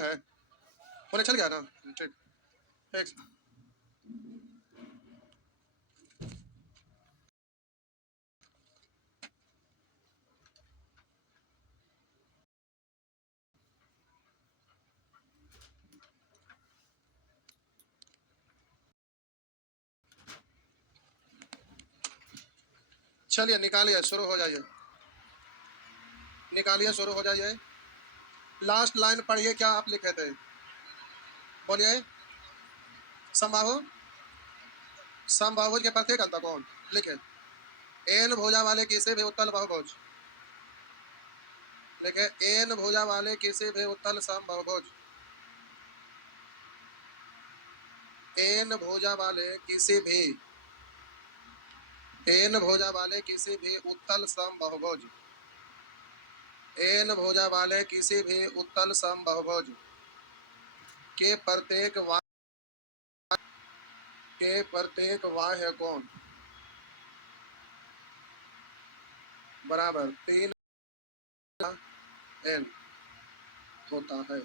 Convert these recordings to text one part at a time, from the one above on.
है बोले चल गया ना। ठीक ठीक। चलिए निकालिए, शुरू हो जाइए, निकालिए, शुरू हो जाइए। लास्ट लाइन पढ़िए, क्या आप लिखे थे? बोलिए। समबाहु, समबाहुभुज के प्रत्येक अंत कौन लिखे? एन भुजा वाले किसी भी उत्तल बहुभुज लिखे। एन भुजा वाले किसी भी उत्तल समबाहुभुज, एन भुजा वाले किसी भी, एन भुजा वाले किसी भी उत्तल समबाहुभुज, एन भुजा वाले किसी भी उत्तल समबाहुभुज के प्रत्येक बाह्य कोण बराबर 3 एन होता है।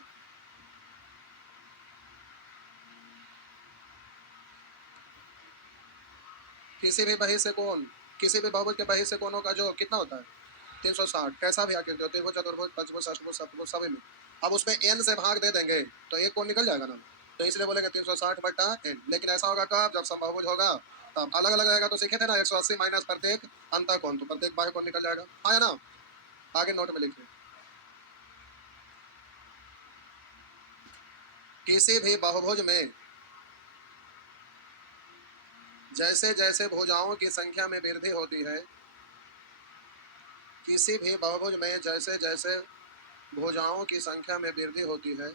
किसी भी बहिष्य कोण, किसी भी बहुभुज के बहिष्य कोणों का जो कितना होता है? 360। कैसा भी आकृति हो, त्रिभुज, चतुर्भुज, पंचभुज, षष्ठभुज, सप्तभुज, सभी में। अब उसमें एन से भाग दे देंगे तो एक कोण निकल जाएगा ना, तो इसलिए बोलेंगे 360 बटा एन। लेकिन ऐसा होगा कब? जब समबाहुभुज होगा तब। अलग अलग रहेगा तो सीखे थे ना, 180 माइनस प्रत्येक अंतर कोण, तो प्रत्येक बाह्य कोण निकल जाएगा। आया ना? आगे नोट में लिखिए। किसी भी बहुभुज में जैसे जैसे भुजाओं की संख्या में वृद्धि होती है, किसी भी बहुभुज में जैसे जैसे भुजाओं की संख्या में वृद्धि होती है,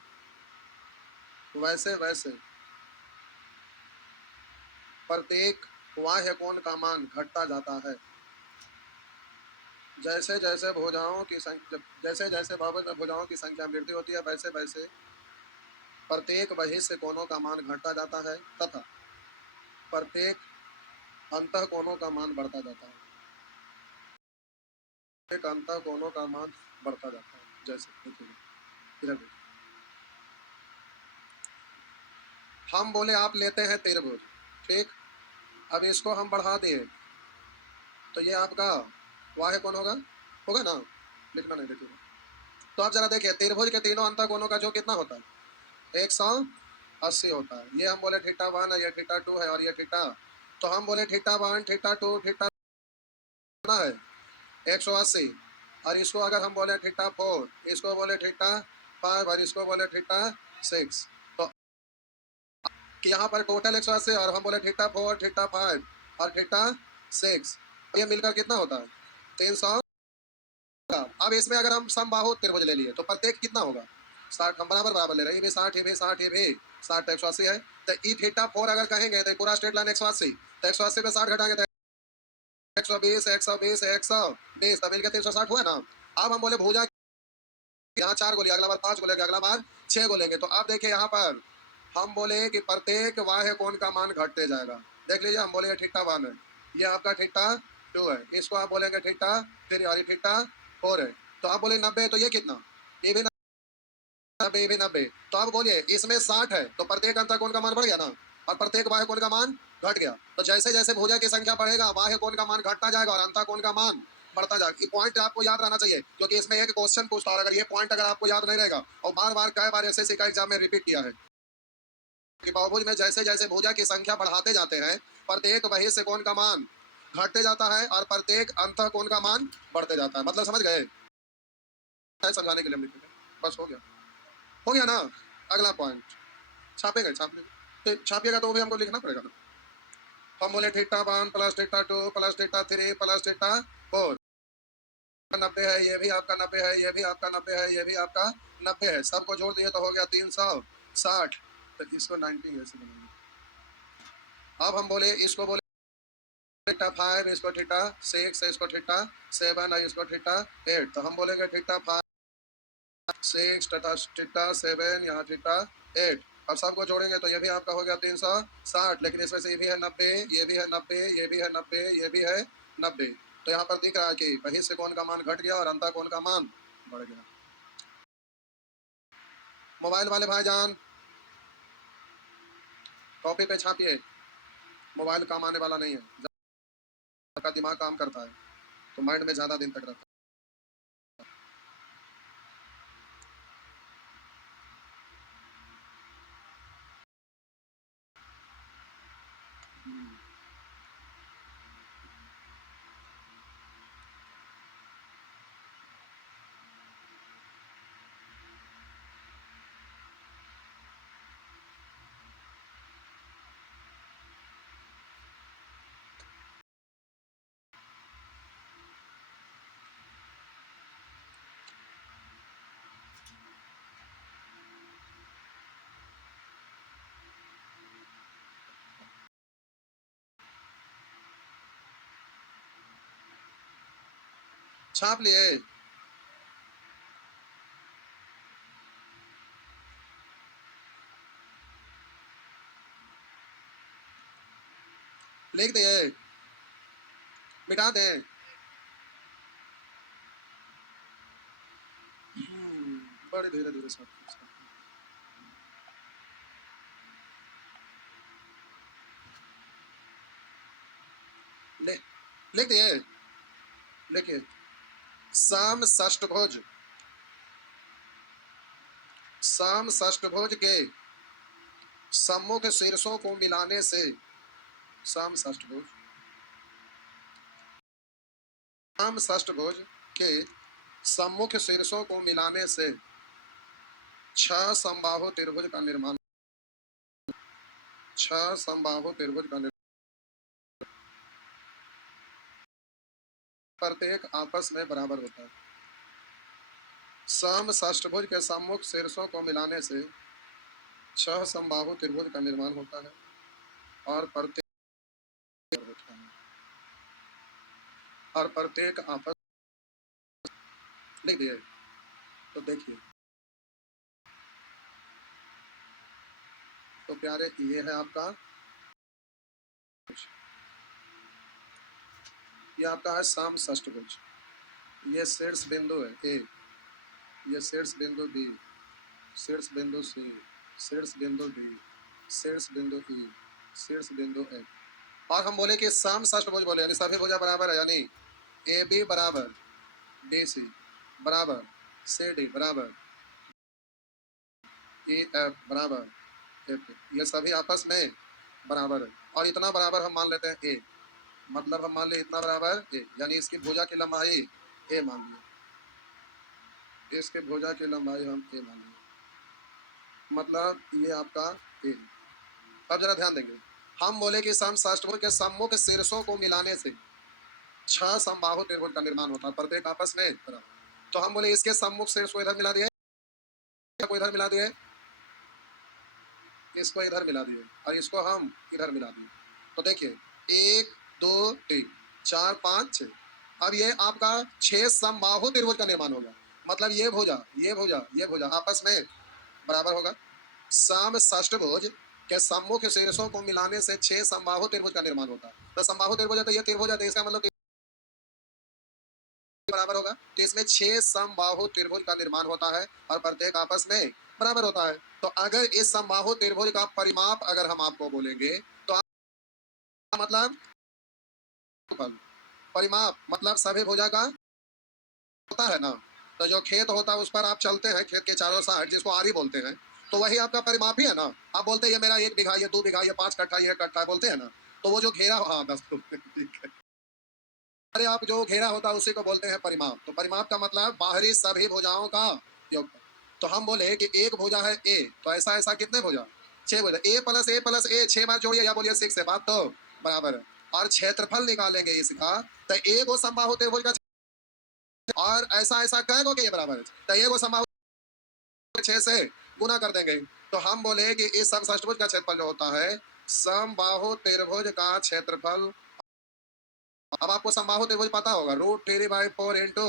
वैसे वैसे प्रत्येक बाह्य कोण का मान घटता जाता है। जैसे जैसे भुजाओं की संख्या, जैसे जैसे बहुभुज में भुजाओं की संख्या में वृद्धि होती है, वैसे वैसे प्रत्येक बहिष्य कोणों का मान घटता जाता है तथा प्रत्येक अंतः कोणों का मान बढ़ता जाता है। एक अंतः कोणों का मान बढ़ता जाता है। जैसे इधर देखिए, हम बोले आप लेते हैं त्रिभुज, ठीक। अब इसको हम बढ़ा दिए तो ये आपका बाह्य कोण होगा, होगा ना? लिखना नहीं, देखिए। तो आप जरा देखिए, त्रिभुज के तीनों अंतः कोणों का जो कितना होता है? 180 होता है। ये हम बोले थीटा 1 है, ये थीटा 2 है और ये थीटा, तो हम बोले थीटा 1, थीटा 2, थीटा है 180। और इसको अगर हम बोले थीटा 4, इसको बोले थीटा 5 और इसको बोले थीटा 6, तो कि यहाँ पर टोटल 180 और हम बोले थीटा 4, थीटा 5 और थीटा 6, ये मिलकर कितना होता है? 300। अब इसमें अगर हम समबाहु त्रिभुज ले लिए तो प्रत्येक कितना होगा? 60। हम बराबर बराबर ले रहे हैं, ये भी 60, ये भी 60, ये भी 60, 180 है। तो ई थीटा 4 अगर कहेंगे तो पूरा स्ट्रेट लाइन 180, तो 180 में 60 घटाएंगे तो 120, 120, 120, तब मिलकर 360 हुआ ना। अब हम बोले भुजा यहाँ 4 गोली, अगला बार 5 गोलेंगे, अगला बार 6 गोलेंगे। तो अब देखिए यहाँ पर हम बोले कि प्रत्येक बाह्य कोण का मान घटते जाएगा। देख लीजिए, हम बोले थीटा 1 है, ये आपका थीटा 2 है, इसको आप बोलेंगे थीटा 3 और ये थीटा 4 है। तो आप बोले 90, तो ये कितना? ये भी 90, ये भी 90। तो आप बोलिए इसमें 60 है तो प्रत्येक अंतर कोण का मान बढ़ गया ना, और प्रत्येक बाह्य कोण का मान घट गया। तो जैसे जैसे भुजा की संख्या बढ़ेगा बाह्य कोण का मान घटता जाएगा और अंतर कोण का मान बढ़ता जाएगा। ये पॉइंट आपको याद रहना चाहिए, क्योंकि इसमें एक क्वेश्चन पूछता है, अगर ये पॉइंट अगर आपको याद नहीं रहेगा, और बार बार कई बार एसएससी का एग्जाम में रिपीट किया है कि बहुभुज में जैसे जैसे भुजा की संख्या बढ़ाते जाते हैं, प्रत्येक बहिष्य कोण का मान घटते जाता है और प्रत्येक अंतः कोण का मान बढ़ते जाता है। मतलब समझ गए? समझाने के लिए लिखे थे, बस हो गया, हो गया ना। अगला पॉइंट छापेंगे, छाप लेंगे, तो छापिएगा तो भी हमको लिखना पड़ेगा ना। हम बोले theta 1 plus theta 2 plus theta 3 plus theta 4, 90 है, ये भी आपका 90 है, ये भी आपका 90 है, ये भी आपका 90 है, सबको जोड़ दिए तो हो गया 360। तो इसको 90 ऐसे बनाएंगे। अब हम बोले इसको बोले थीटा 5, इसको थीटा 6, इसको थीटा 7 और इसको थीटा 8, तो हम बोलेंगे थीटा 5, 6 थीटा 7, यहाँ थीटा 8। अब सबको जोड़ेंगे तो ये भी आपका हो गया 360, लेकिन इसमें से ये भी है 90, ये भी है 90, ये भी है 90, ये भी है 90। तो यहाँ पर दिख रहा है कि बहिष्य कोण का मान घट गया और अंतः कोण का मान बढ़ गया। मोबाइल वाले भाईजान कॉपी पे छापिए, मोबाइल काम आने वाला नहीं है, जब का दिमाग काम करता है तो माइंड में ज्यादा दिन तक रहता है। छाप लिए, लिख दिए, मिटा दें। बड़े धीरे धीरे सब ले, लिख दिए, लिखिए। सम षष्ठभुज, सम षष्ठभुज के सम्मुख शीर्षों को मिलाने से, सम षष्ठभुज, सम षष्ठभुज के सम्मुख शीर्षों को मिलाने से 6 समबाहु त्रिभुज का निर्माण, 6 समबाहु त्रिभुज का निर्माण, प्रत्येक आपस में बराबर होता है। सम षष्ठभुज के सम्मुख शीर्षों को मिलाने से 6 समबाहु त्रिभुज का निर्माण होता है और प्रत्येक होता है, और प्रत्येक आपस, लिख दिए। तो देखिए, तो प्यारे ये है आपका, ये आपका है सम षष्ठभुज, ये शीर्ष बिंदु है ए, ये शीर्ष बिंदु बी, शीर्ष बिंदु सी, शीर्ष बिंदु डी, शीर्ष बिंदु ई, शीर्ष बिंदु एफ। और हम बोले कि सम षष्ठभुज बोले यानी सभी भुजा बराबर है, यानी ए बी बराबर बी सी बराबर सी डी बराबर ई एफ बराबर एफ, ये सभी आपस में बराबर है। और इतना बराबर हम मान लेते हैं ए, मतलब हम मान ले इतना बराबर ए, यानी इसकी भुजा की लंबाई ए मान लिया, इसके भुजा की लंबाई हम ए मान लिया, मतलब ये आपका ए। अब जरा ध्यान देंगे, हम बोले कि सम षष्ठभुज के सम्मुख शीर्षों को मिलाने से 6 समबाहु त्रिभुज का निर्माण होता है, प्रत्येक आपस में बराबर। तो हम बोले इसके सम्मुख शीर्ष को इधर मिला दिए, को इधर मिला दिए, इसको इधर मिला दिए और इसको हम इधर मिला दिए। तो देखिए 1 2 3 4 5 6, अब ये आपका 6 समबाहु त्रिभुज का निर्माण होगा, मतलब ये भुजा ये भुजा ये भुजा आपस में बराबर होगा। सम षष्ठभुज के सम्मुख शीर्षों को मिलाने से 6 समबाहु त्रिभुज का निर्माण होता है। तो समबाहु त्रिभुज है तो ये त्रिभुज है, तो इसका मतलब बराबर होगा। तो इसमें 6 समबाहु त्रिभुज का निर्माण होता है और प्रत्येक आपस में बराबर होता है। तो अगर इस समबाहु त्रिभुज का परिमाप अगर हम आपको बोलेंगे तो मतलब परिमाप मतलब सभी भुजा का होता है ना। तो जो खेत होता है उस पर आप चलते हैं, खेत के चारों साइड जिसको आरी बोलते हैं, तो वही आपका परिमाप ही है ना। आप बोलते हैं ये मेरा 1 बीघा, ये 2 बीघा, ये 5 कट्ठा, ये कट्ठा बोलते हैं ना। तो वो जो घेरा, हाँ 10 ठीक है, अरे आप जो घेरा होता है उसी को बोलते हैं परिमाप। तो परिमाप का मतलब बाहरी सभी भुजाओं का योग। तो हम बोले कि एक भुजा है ए, तो ऐसा ऐसा कितने भुजा, 6 भुजा, ए प्लस ए 6 बार जोड़िए या बोलिए 6 है, बात तो बराबर है। और क्षेत्रफल निकालेंगे इसका, तो ए को समबाहु त्रिभुज का, और ऐसा ऐसा कह को के ये बराबर है, तो ए को समबाहु 6 से गुना कर देंगे। तो हम बोले कि इस समषष्ठभुज का क्षेत्रफल जो होता है समबाहु त्रिभुज का क्षेत्रफल, अब आपको समबाहु त्रिभुज पता होगा, √3/4 इंटू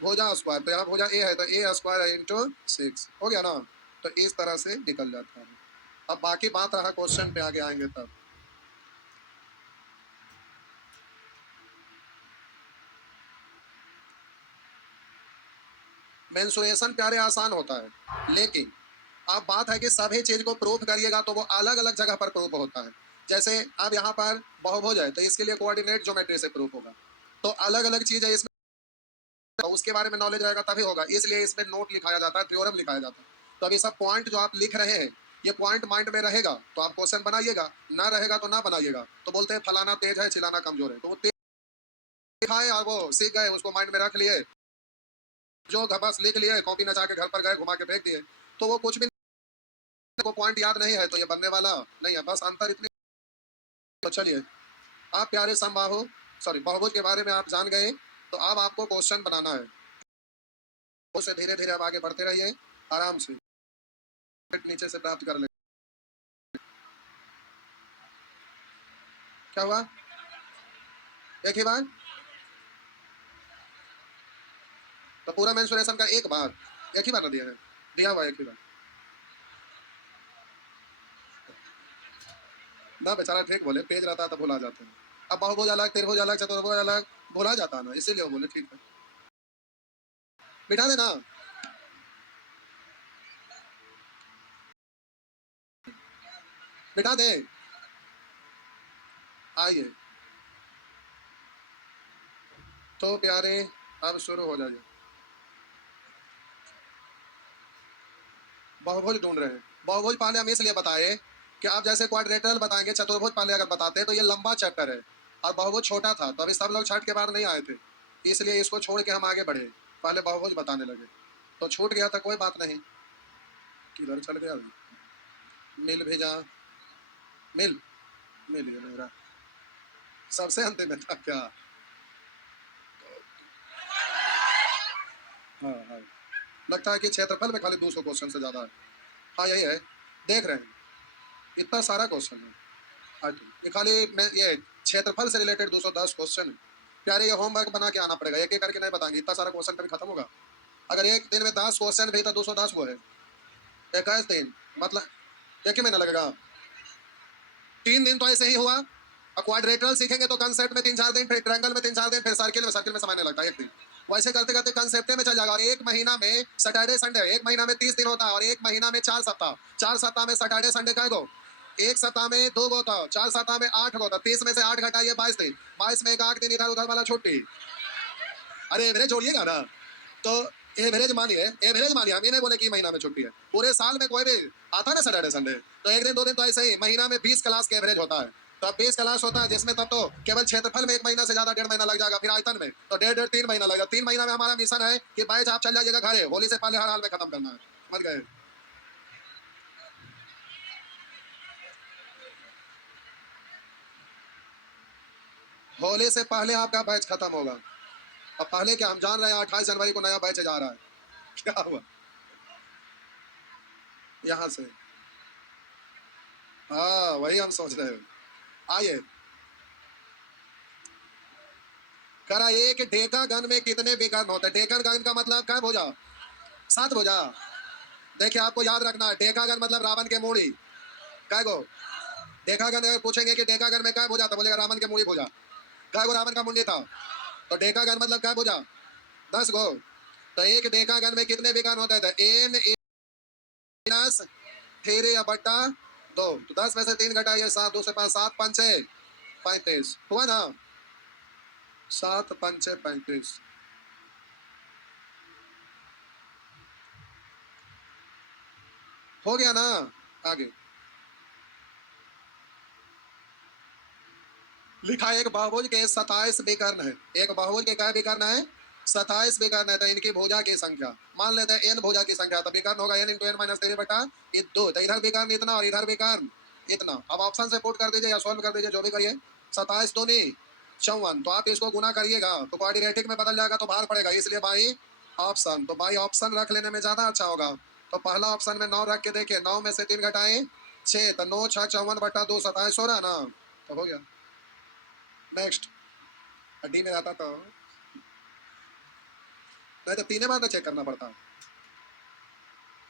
भुजा स्क्वायर, तो यहाँ भुजा ए है तो ए स्क्वायर इंटू 6 हो गया ना। तो इस तरह से निकल जाता है। अब बाकी बात रहा क्वेश्चन पे आगे आएंगे तब। मेंसुरेशन प्यारे आसान होता है, लेकिन अब बात है कि सभी चीज को प्रूफ करिएगा तो वो अलग अलग जगह पर प्रूफ होता है। जैसे अब यहाँ पर बहुभुज है तो इसके लिए कोऑर्डिनेट ज्योमेट्री से प्रूफ होगा। तो अलग अलग चीज है इसमें, तो उसके बारे में नॉलेज रहेगा तभी होगा, इसलिए इसमें नोट लिखाया जाता है, थ्योरम लिखाया जाता है। तो अभी सब पॉइंट जो आप लिख रहे हैं ये पॉइंट माइंड में रहेगा तो आप क्वेश्चन बनाइएगा, ना रहेगा तो ना बनाइएगा। तो बोलते हैं फलाना तेज है चिलाना कमजोर है, तो वो तेज लिखाए और वो सीख गए, उसको माइंड में रख लिए, जो बस लिख लिए, कॉपी नचा के घर पर गए घुमा के फेंक दिए, तो वो कुछ भी को पॉइंट याद नहीं है तो ये बनने वाला नहीं है। बस अंतर इतनी। तो चलिए, आप प्यारे समबाहु सॉरी बहुभुज के बारे में आप जान गए, तो अब आपको क्वेश्चन बनाना है। उससे धीरे धीरे आप आगे बढ़ते रहिए आराम से, नीचे से प्राप्त कर ले। क्या हुआ? एक ही बार? तो पूरा मेंसुरेशन का एक बार, एक ही बार ना दिया है? दिया हुआ एक ही बार ना, बेचारा ठीक बोले, पेज रहता है तो भुला जाते हैं। अब बहुभुज अलग, त्रिभुज अलग, चतुर्भुज अलग, भुला जाता है ना, इसीलिए वो बोले ठीक है, बिठा देना। बिठा दे। आइए तो प्यारे, अब शुरू हो जाइए। बहुभुज ढूंढ रहे हैं। बहुभुज पहले हम इसलिए बताए कि आप जैसे क्वाड्रेटरल बताएंगे, चतुर्भुज पहले अगर बताते तो ये लंबा चैप्टर है और बहुभुज छोटा था, तो अभी सब लोग छठ के बाद नहीं आए थे, इसलिए इसको छोड़ के हम आगे बढ़े, पहले बहुभुज बताने लगे। तो छूट गया था, कोई बात नहीं। किधर चल गया अभी? मिल भेजा, मिल मिल है मेरा, सबसे अंतिम में था क्या? हाँ हाँ, लगता है कि क्षेत्रफल में खाली 200 क्वेश्चन से ज्यादा है। हाँ यही है, देख रहे हैं इतना सारा क्वेश्चन है। हाँ ठीक, ये खाली मैं ये क्षेत्रफल से रिलेटेड 210 क्वेश्चन है। प्यारे, ये होमवर्क बना के आना पड़ेगा, एक एक करके नहीं बताएंगे, इतना सारा क्वेश्चन कभी खत्म होगा? अगर एक दिन में 10 क्वेश्चन भी तो 210 वो है, 21 दिन, मतलब एक ही महीना लगेगा। 3 दिन तो ऐसे ही हुआ। क्वाड्रेटरल सीखेंगे तो कंसेप्ट में 3-4 दिन, फिर ट्रायंगल में 3-4 दिन, फिर सर्किल में समझने लगता है 1 दिन। वैसे करते करते कंसेप्ट में चल जाएगा। और एक महीना में सैटरडे संडे, एक महीना में 30 दिन होता है, और एक महीना में 4 सप्ताह, 4 सप्ताह में सैटरडे संडे का गो, एक सप्ताह में 2 गो था, 4 सप्ताह में 8 गो था, 30 में से 8 घटाइए 22 दिन, 22 में एक 8 दिन इधर उधर वाला छुट्टी। अरे एवरेज जोड़िएगा ना, तो एवरेज मानिए, हम ये नहीं बोले कि महीना में छुट्टी है, पूरे साल में कोई भी आता है ना सैटरडे संडे, तो 1 दिन 2 दिन तो ऐसे ही महीना में 20 क्लास के एवरेज होता है। तो अब 20 क्लास होता है जिसमें तब तो केवल क्षेत्रफल में 1 महीना से ज्यादा 1.5 महीना लग जाएगा, फिर आयतन में तो 1.5-1.5 3 महीना लगेगा। 3 महीना में हमारा मिशन है कि बैच आप चल जाइएगा घरे, होली से पहले हर हाल में खत्म करना है, समझ गए? होली से पहले आपका बैच खत्म होगा। अब पहले क्या, हम जान रहे हैं 28 जनवरी को नया बैच जा रहा है। क्या हुआ? यहाँ से, हाँ वही हम सोच रहे हैं। आइए, करा एक डेका गन में कितने विकर्ण होते हैं? डेकन गन का मतलब क्या भुजा? 7 भुजा। देखिए आपको याद रखना है, डेका गन मतलब रावण के मूड़ी। क्या गो? डेका गन अगर पूछेंगे कि डेका गन में क्या भुजा, तो बोलेगा रावण के मूड़ी भुजा। क्या गो रावण का मुंडी था, तो डेका गन मतलब क्या भुजा? 10 गो। तो एक डेका गन में कितने विकर्ण होते थे? एन माइनस 3/2, तो 10 में से 3 घटाइए, 7, 2 से 5, 7 पंचे 35 हुआ ना, 7 पंचे 35। हो गया ना? आगे लिखा है एक बहुभुज के 27 विकर्ण है। एक बहुभुज के क्या विकर्ण है? 27 विकर्ण है। तो इनकी भुजा की संख्या मान लेते हैं, एन भुजा की संख्या, तो विकर्ण होगा एन इंटू एन माइनस 3/2। तो इधर विकर्ण इतना और इधर विकर्ण इतना। अब ऑप्शन से पुट कर दीजिए या सॉल्व कर दीजिए, जो भी करिए। 27 दूनी 54, तो आप इसको गुना करिएगा तो क्वाड्रेटिक में बदल जाएगा, तो बाहर पड़ेगा, इसलिए बाई ऑप्शन। तो बाई ऑप्शन रख लेने में ज्यादा अच्छा होगा। तो पहला ऑप्शन में 9 रख के देखिए, 9 में से 3 घटाए 6, तो 9 6 54/2, 27 हो रहा ना, तो हो गया। नेक्स्ट, डी में आता तो नहीं, तो 3 बार तो चेक करना पड़ता।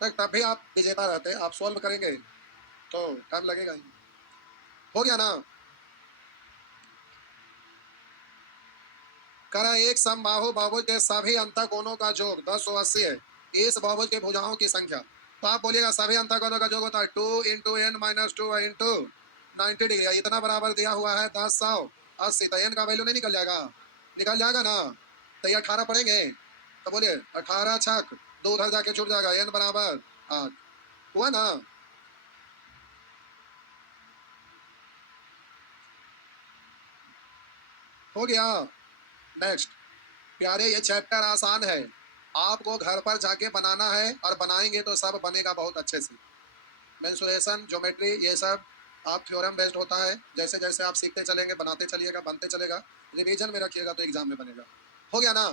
तब भी आप विजेता रहते, आप सॉल्व करेंगे तो टाइम लगेगा ही। हो गया ना? करा एक समबाहु बहुभुज के सभी अंतः कोणों का जोग 1080 है। इस बहुभुज के भुजाओं की संख्या तो आप बोलिएगा सभी अंतःकोणों का योग होता है 2 into n minus 2 into 90 degree, इतना बराबर दिया हुआ है 10 180, तो एन का वैल्यू नहीं निकल जाएगा? निकल जाएगा ना? तो ये 18 पढ़ेंगे, तो बोलिए 18 छक 2 उधर जाके छूट जाएगा, एन बराबर 8 हुआ ना? हो गया। नेक्स्ट प्यारे, ये चैप्टर आसान है, आपको घर पर जाके बनाना है और बनाएंगे तो सब बनेगा बहुत अच्छे से। मेंसुरेशन, ज्योमेट्री, ये सब आप थ्योरम बेस्ड होता है, जैसे जैसे आप सीखते चलेंगे बनाते चलिएगा बनते चलेगा, रिवीजन में रखिएगा तो एग्जाम में बनेगा। हो गया ना?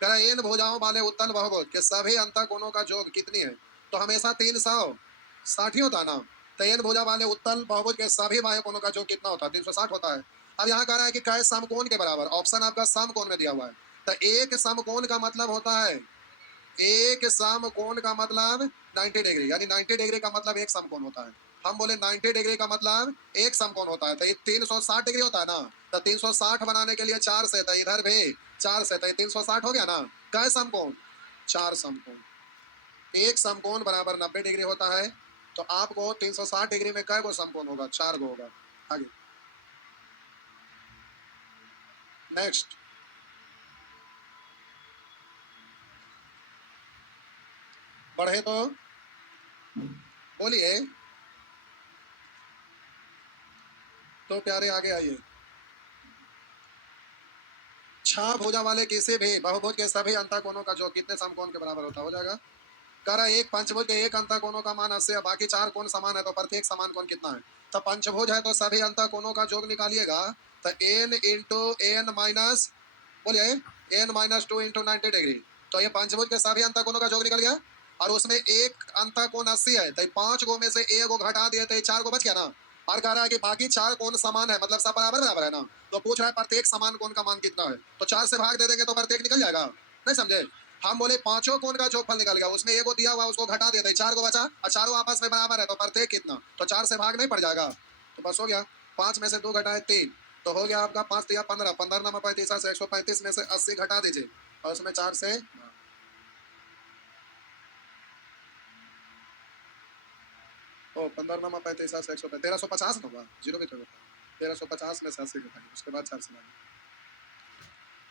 कह इन भुजाओं वाले उत्तल बहुभुज के सभी अंतःकोणों का योग कितनी है? तो हमेशा 360 ही होता ना? तो इन भुजा वाले उत्तल बहुभुज के सभी बाह्य कोणों का योग कितना होता है? 360 होता है। अब यहाँ कह रहा है कि कै समकोण के बराबर, ऑप्शन आपका समकोण में दिया हुआ है, तो एक समकोण का मतलब होता है, एक समकोण का मतलब 90 डिग्री, यानी 90 डिग्री का मतलब एक समकोण होता है। हम बोले 90 डिग्री का मतलब एक समकोण होता है, तो ये 360 डिग्री होता है ना? तो 360 बनाने के लिए 4 से, तो इधर भी 4 से, तो 360 हो गया ना? कै समकोण? 4 समकोण। एक समकोण बराबर 90 डिग्री होता है, तो आपको 360 डिग्री में कै गो समकोण होगा? 4 गो होगा। आगे नेक्स्ट, बढ़े तो बोलिए। तो प्यारे आगे आइए। छह भुजा वाले किसी भी बहुभुज के सभी अंतःकोणों का जो कितने समकोण के बराबर होता हो जाएगा? कह रहा है एक पंचभुज के एक अंतःकोणों का मान 80 है, बाकी 4 कोण समान है, तो प्रत्येक समान कोण कितना है? तो पंचभुज है तो सभी अंतःकोणों का योग निकालिएगा, तो एन इंटू एन माइनस, बोलिए एन माइनस 2 इंटू 90 डिग्री, तो ये पंचभुज के सभी अंतःकोणों का योग निकल गया। और उसमें एक अंतःकोण 80 है, तो 5 गो में से एक गो घटा दिए तो 4 गो बच गया ना? और कह रहा है कि बाकी 4 कोण समान है, मतलब सब बराबर बराबर है ना? तो पूछ रहा है प्रत्येक समान कोण का मान कितना है, तो 4 से भाग दे देंगे तो प्रत्येक निकल जाएगा। नहीं समझे? हम बोले पांचों कोण का जोगफल निकल गया, उसमें एगो दिया हुआ उसको घटा देते, 4 को बचा और चारों आपस में बराबर है, तो प्रत्येक कितना? तो 4 से भाग नहीं पड़ जाएगा, तो बस हो गया। 5 में से 2 घटाए 3, तो हो गया आपका 5 दिया 15, 15 नंबर 35 से 135 में से 80 घटा दीजिए और उसमें 4 से, ओ 15 नंबर 35 से 150, 1350 ना होगा, जीरो भी तो होगा। 1350 में से 80 घटाइए, उसके बाद 4 से भागे।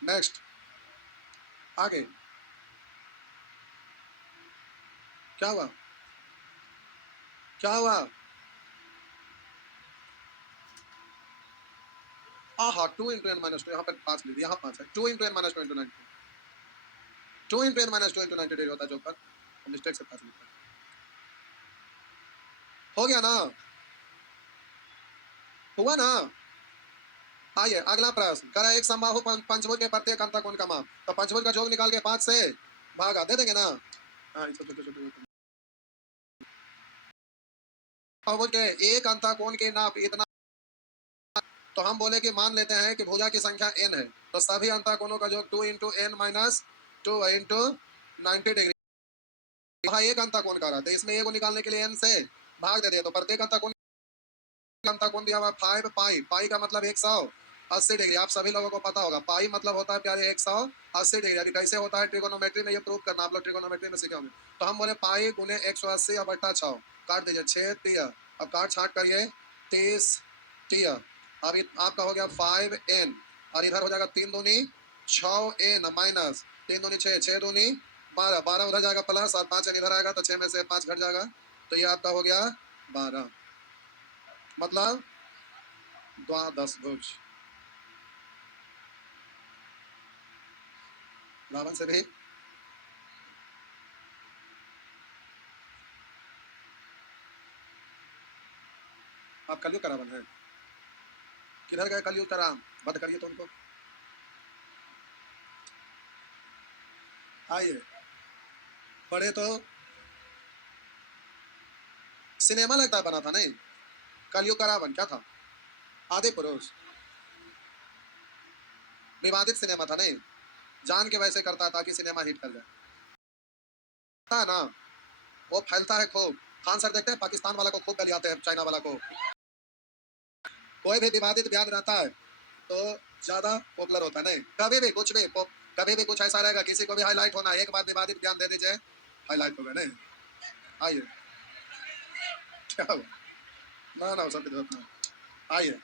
नेक्स्ट आगे क्या हुआ? क्या हुआ? हाँ 2 इंटू एन माइनस 2, यहाँ पर 5 लीजिए, यहाँ 5 है, 2 into n minus 2 into 90, 2 into n minus 2 into 90 degree होता है जो पर मिस्टेक से 5 लिखा। हो गया ना? हुआ ना? आइए अगला प्रश्न, करा एक समबाहु पंचभुज के प्रत्येक अंतःकोण का माप, तो पंचभुज का योग निकाल के 5 से भागा दे देंगे ना? हाँ छोटे छोटे बहुभुज के एक अंतःकोण के नाप इतना, तो हम बोले कि मान लेते हैं कि भुजा की संख्या n है, तो सभी अंतःकोणों का योग 2 into n minus 2 into 90 degree. यहाँ एक अंतःकोण का रहा, तो इसमें एक को निकालने के लिए n से भाग दे दिया, तो प्रत्येक अंतःकोण दिया हुआ 5 पाई, पाई का मतलब 180 डिग्री, आप सभी लोगों को पता होगा पाई मतलब होता है प्यारे 180 डिग्री। यानी कैसे होता है ट्रिगोनोमेट्री में, ये प्रूव करना, आप लोग ट्रिगोनोमेट्री में सीखे होंगे। तो हम बोले पाई गुने 180 और बट्टा 6, काट दीजिए 6 तिया, अब काट छाट करिए 30 तिया, अब आपका हो गया 5n, और इधर हो जाएगा 3 दूनी 6n माइनस 3 दूनी 6, 6 दूनी 12, 12 उधर जाएगा प्लस और 5n इधर आएगा, तो 6 में से 5 घट जाएगा, तो ये आपका हो गया 12, मतलब द्वादश भुज। रावण से भी आप कलयुग का रावण है, किधर गए कलयुग का राम? वध करिए तो उनको। आइए पढ़े तो सिनेमा लगता है बना था नहीं? कलयुग का रावण क्या था? आदि पुरुष, विवादित सिनेमा था नहीं? जान के वैसे करता है ताकि सिनेमा हिट कर जाए, पता है ना? वो फैलता है खूब, खान सर देखते हैं पाकिस्तान वाला को खूब गलियाते हैं, चाइना वाला को, कोई भी विवादित बयान रहता है तो ज्यादा पॉपुलर होता है नहीं? कभी भी कुछ भी कभी भी कुछ ऐसा रहेगा, किसी को भी हाईलाइट होना, एक बार विवादित बयान दे दीजिए, हाईलाइट हो गए नहीं। आइए क्या हुआ? ना सब ना आइए।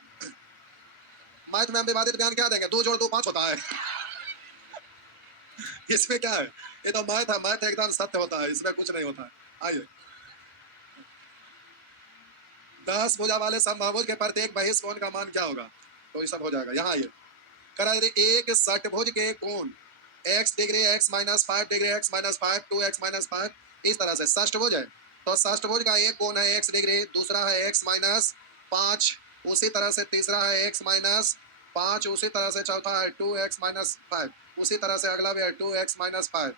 मैथ में हम विवादित बयान क्या देंगे? 2 जोड़ 2 5 होता है। इसमें क्या है? ये तो मैथ है, मैथ एकदम सत्य होता है, इसमें कुछ नहीं होता है। आइए 10 भुजा वाले समबाहुभुज के प्रत्येक बहिष्ठ कोण का मान क्या होगा? तो ये सब हो जाएगा। यहाँ आइए करा एक षटभुज के कोण x degree x minus 5 degree x minus 5 2x minus 5 इस तरह से षष्टभुज है। तो षष्टभुज का एक कोण है x डिग्री, दूसरा है x माइनस 5, उसी तरह से तीसरा है x माइनस 5, उसी तरह से चौथा है 2x माइनस 5, उसी तरह से अगला भी है 2x माइनस 5,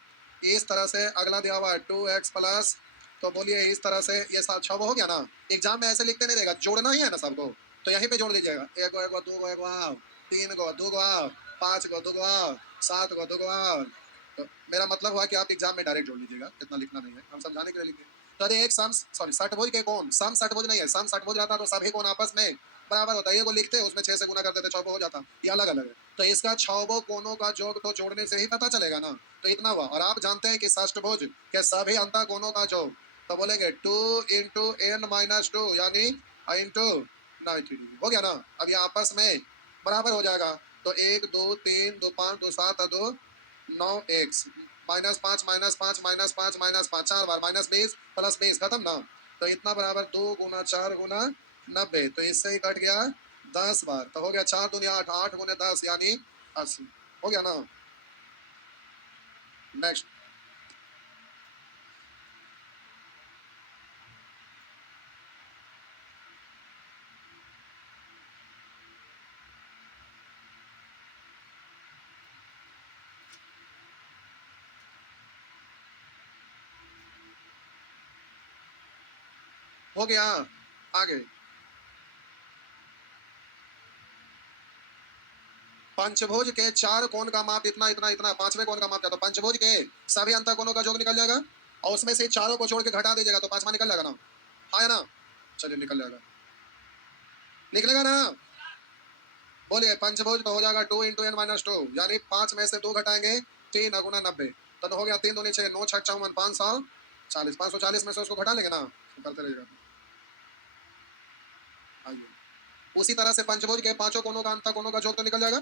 इस तरह से अगला दिया हुआ है 2x प्लस। तो बोलिए इस तरह से ये 6 हो गया ना। एग्जाम में ऐसे लिखते नहीं रहेगा, जोड़ना ही है ना सबको, तो यहीं पे जोड़ दीजिएगा। एक गो 2 गो 1 आओ, 3 गो 2 गो आओ, 5 गो 2 गो आओ, 7 गो 2 गो आओ। तो मेरा मतलब हुआ कि आप एग्जाम में डायरेक्ट जोड़ लीजिएगा, इतना लिखना नहीं है, हम समझाने के लिए लिखे। तो अरे एक सम सॉरी षटभुज के कोण, सम षटभुज नहीं है, सम षटभुज रहता तो सभी कोण आपस में बराबर होता है। ये को लिखते उसमें 6 से गुना कर देते 6 हो जाता, ये अलग अलग है। तो इसका 6 कोणों का योग तो जोड़ने से ही पता चलेगा ना। तो इतना हुआ। और आप जानते हैं कि षष्टभुज के सभी अंतः कोणों का योग तो बोलेंगे 2 इंटू n माइनस 2 यानी इंटू 90 डिग्री हो गया ना। अब ये आपस में बराबर हो जाएगा। तो 1 2 3 2 5 2 7 2 9 x minus 5 minus 5 minus 5 minus 5 4 बार माइनस 20 प्लस 20 खत्म ना। तो इतना बराबर 2 गुना 4 गुना 90, तो इससे ही कट गया 10 बार। तो हो गया 4 दुनिया 8, 8 गुने 10 यानी 80 हो गया ना। नेक्स्ट हो गया। आगे पंचभुज के 4 कोण का माप इतना इतना इतना, 5वें कोण का माप क्या? तो पंचभुज के सभी अंतर कोणों का योग निकल जाएगा और उसमें से चारों को छोड़ के घटा दीजिएगा तो 5वां निकल जाएगा ना। हाँ ना, चलिए निकल जाएगा, निकलेगा ना। बोलिए पंचभुज तो हो जाएगा 2 इंटू एन माइनस 2 यानी 5 में से 2 घटाएंगे 3 गुना 90, तो हो गया 3 दूनी 6 9 6 54 540, 540 में से उसको घटा लेंगे ना, करते रहिएगा। आइए उसी तरह से पंचभुज के 5 कोणों का अंतर कोणों का योग तो निकल जाएगा,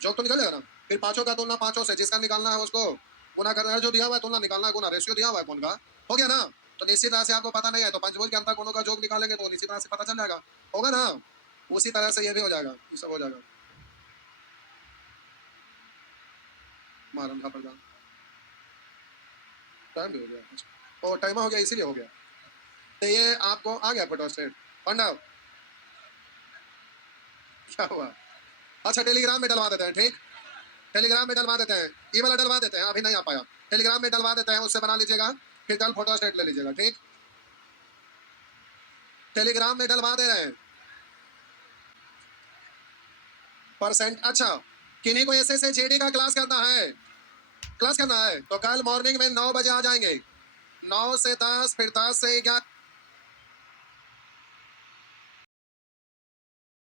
योग तो निकल जाएगा ना। फिर 5 का तुलना 5 से जिसका निकालना है उसको गुना करना है, जो दिया हुआ है तुलना निकालना है, गुना रेशियो दिया हुआ है कोण का, हो गया ना। तो निश्चित तरह से आपको पता नहीं है तो पंचभुज के अंतर कोणों का योग निकालेंगे तो निश्चित तरह से पता चल जाएगा, होगा ना। उसी तरह से ये भी हो जाएगा, ये सब हो जाएगा। मारम का प्रदान टाइम भी हो गया और टाइम हो गया इसीलिए हो गया। तो ये आपको आ गया फोटोस्टेट पंडव क्या हुआ? अच्छा टेलीग्राम में डलवा देते हैं, ठीक, टेलीग्राम में डलवा देते हैं, ये वाला डलवा देते हैं, अभी नहीं आ पाया, टेलीग्राम में डलवा देते हैं, उससे बना लीजिएगा, फिर कल फोटोस्टेट ले लीजिएगा, ठीक, टेलीग्राम में डलवा दे रहे हैं परसेंट। अच्छा किन्हीं को एसएसए जेडी का क्लास करना है, क्लास करना है तो कल मॉर्निंग में 9 बजे आ जाएंगे, 9 से 10, फिर 10 से 11।